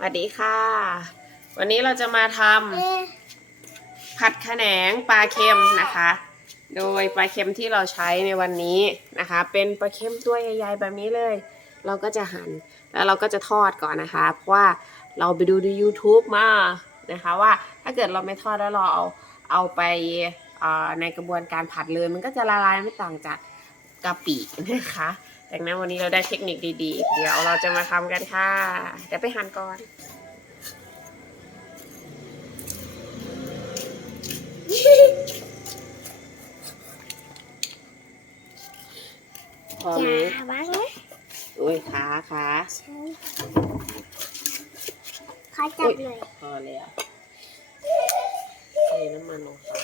สวัสดีค่ะ วันนี้เราจะมาทำผัดขะแหนงปลาเค็มนะคะ โดยปลาเค็มที่เราใช้ในวันนี้นะคะ เป็นปลาเค็มตัวใหญ่ๆแบบนี้เลย เราก็จะหั่นแล้วเราก็จะทอดก่อนนะคะ เพราะว่าเราไปดูใน YouTube มานะคะว่าถ้าเกิดเราไม่ทอดแล้วเราเอาเอาไปเอ่อในกระบวนการผัดเลย มันก็จะละลายไม่ต่างจากกะปินะคะ ดังนั้นวันนี้เราได้เทคนิคดีๆ เดี๋ยวเราจะมาทำกันค่ะ เดี๋ยวไปหั่นก่อนพอไหมอย่าบ้างนะอุ้ยขาขาขอจับหน่อยพอแล้วใส่น้ำมันลงไป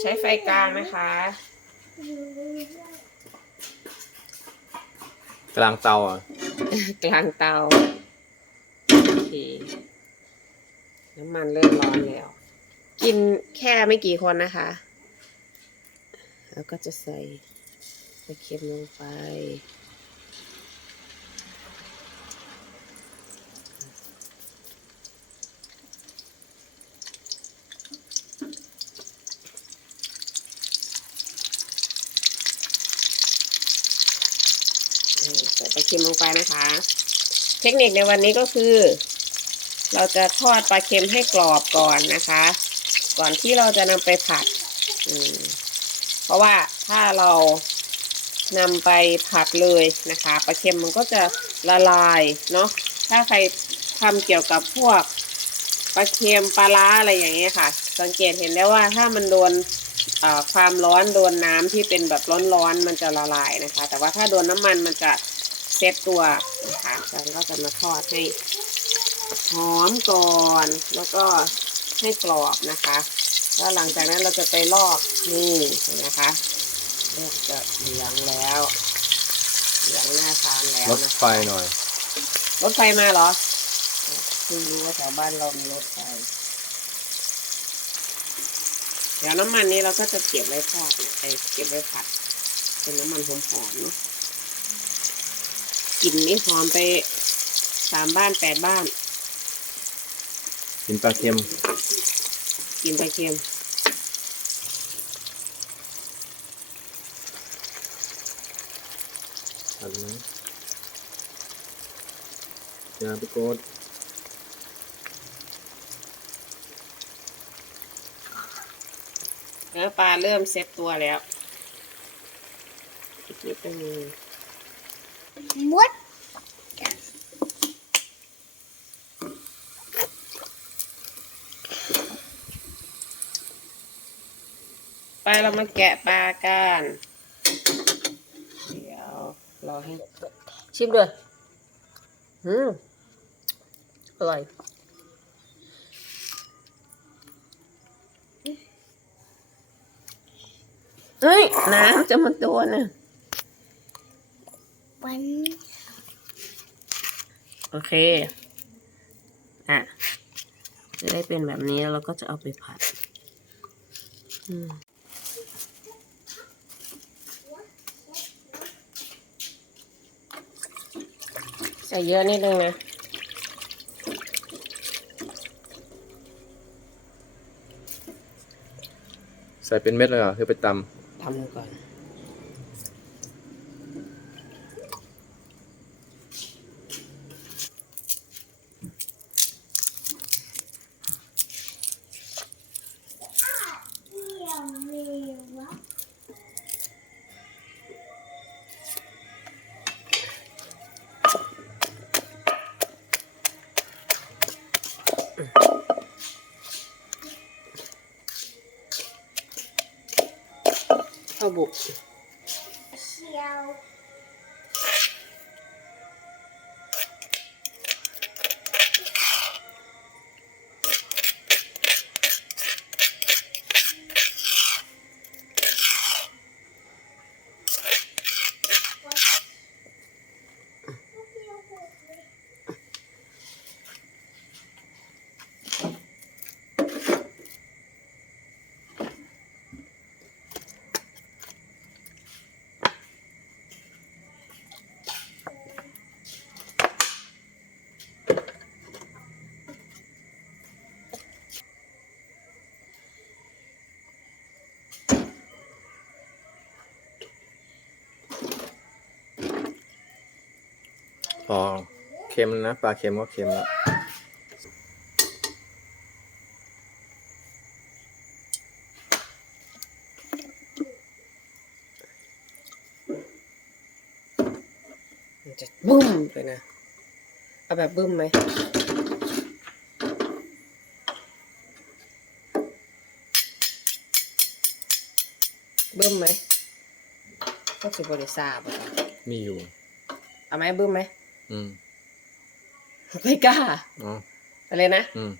ใช้ไฟกลางนะคะ กลางเตาอะ กลางเตา โอเค น้ำมันเริ่มร้อนแล้ว กินแค่ไม่กี่คนนะคะ แล้วก็จะใส่ตะเค็มลงไป ใส่ปลาเค็มลงไปนะคะ เทคนิคในวันนี้ก็คือ เราจะทอดปลาเค็มให้กรอบก่อนนะคะ ก่อนที่เราจะนำไปผัดเพราะว่าถ้าเรานำไปผัดเลยนะคะปลาเค็มมันก็จะละลายเนาะถ้าใครทำเกี่ยวกับพวกปลาเค็มปลาล้าอะไรอย่างเงี้ยค่ะ สังเกตเห็นได้ว่าถ้ามันโดนความร้อนโดนน้ำที่เป็นแบบร้อนๆมันจะละลายนะคะ แต่ว่าถ้าโดนน้ำมันมันจะ เซตตัวนะคะเราก็จะมาทอดให้หอมก่อนแล้วก็ให้กรอบนะคะ แล้วหลังจากนั้นเราจะไปลอกนี่เห็นนะคะเริ่มจะเหลืองแล้วเหลืองหน้าทานแล้วลดนะคะไฟหน่อย รถไฟมาเหรอเพิ่งรู้ว่าแถวบ้านเรามีรถไฟเดี๋ยวน้ำมันนี้เราก็จะเก็บไว้ทอดเนี่ยไปเก็บไว้ผัด เป็นน้ำมันหอมๆเนาะ กลิ่นนี่หอมไปสามบ้านแปดบ้านกินปลาเค็มกลินไปเค็มอันนี้ยาไปโกดเนื้อปลาเริ่มเซ็ตตัวแล้วอีกนิดนึง มดไปเรามาแกะปลากัน เดี๋ยวรอให้ชิมด้วยอืมอร่อยเฮ้ยน้ำจะมาโดนนะ วันโอเค อะ จะได้เป็นแบบนี้แล้วเราก็จะเอาไปผัด อืมใส่เยอะนิดนึงนะ ใส่เป็นเม็ดเลยเหรอคือไปตทำดูก่อน ข้าวบุกเชียว พอเค็มนะปลาเค็มก็เค็มแล้วมันจะบึ้มเลยนะ เอาแบบบึ้มไหมบึ้มไหมก็คือบริษัทอะค่ะมีอยู่ เอาไหมบึ้มไหม อืมไม่กล้าอ๋ออะไรนะอืม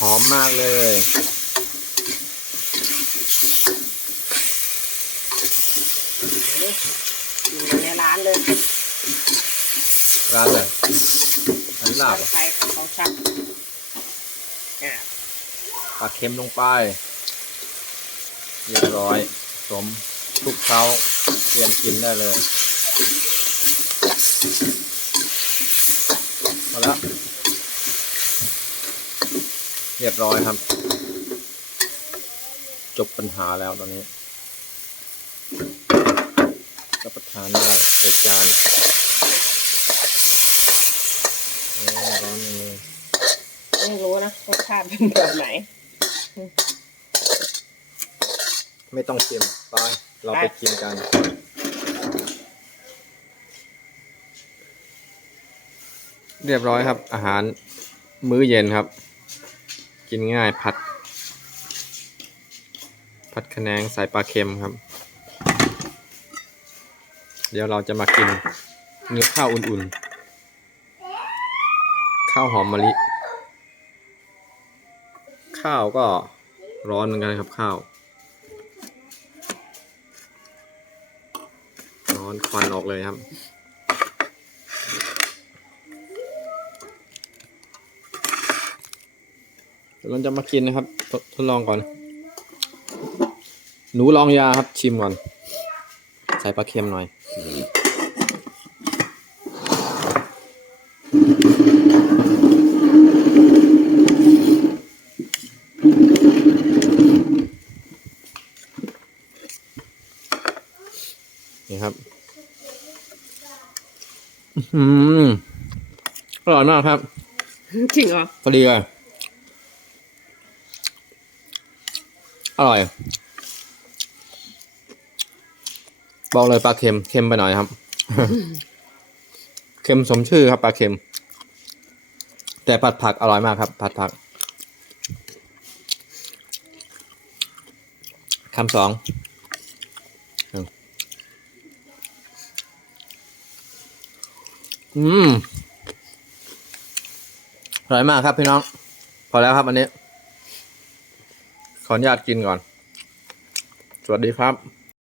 หอมมากเลยอยู่ในร้านเลยร้านเลยอันลาบร้านขายของชักอะ ปลาเค็มลงไป เรียบร้อย สมทุกเช้าเตรียมกินได้เลยมาแล้วเรียบร้อยครับ จบปัญหาแล้วตอนนี้รับประทานได้ใส่จานร้อนเลยไม่รู้นะรสชาติเป็นแบบไหน ไม่ต้องชิมไปเราไปกินกัน เรียบร้อยครับ อาหารมื้อเย็นครับ กินง่ายผัด ผัดคะแนงใส่ปลาเค็มครับ เดี๋ยวเราจะมากินเนื้อข้าวอุ่นๆ ข้าวหอมมะลิ ข้าวก็ร้อนเหมือนกันครับข้าว ร้อนควันออกเลยครับเดี๋ยวเราจะมากินนะครับทดทดลองก่อน หนูลองยาครับชิมก่อน ใส่ปลาเค็มหน่อย อืมอร่อยมากครับ จริงเหรอพอดีเลยอร่อย บอกเลยปลาเค็ม เค็มไปหน่อยครับ เค็มสมชื่อครับปลาเค็ม แต่ผัดผักอร่อยมากครับ ผัดผักคำสองหนึ่ง อืมอร่อยมากครับพี่น้อง พอแล้วครับอันนี้ ขออนุญาตกินก่อน สวัสดีครับ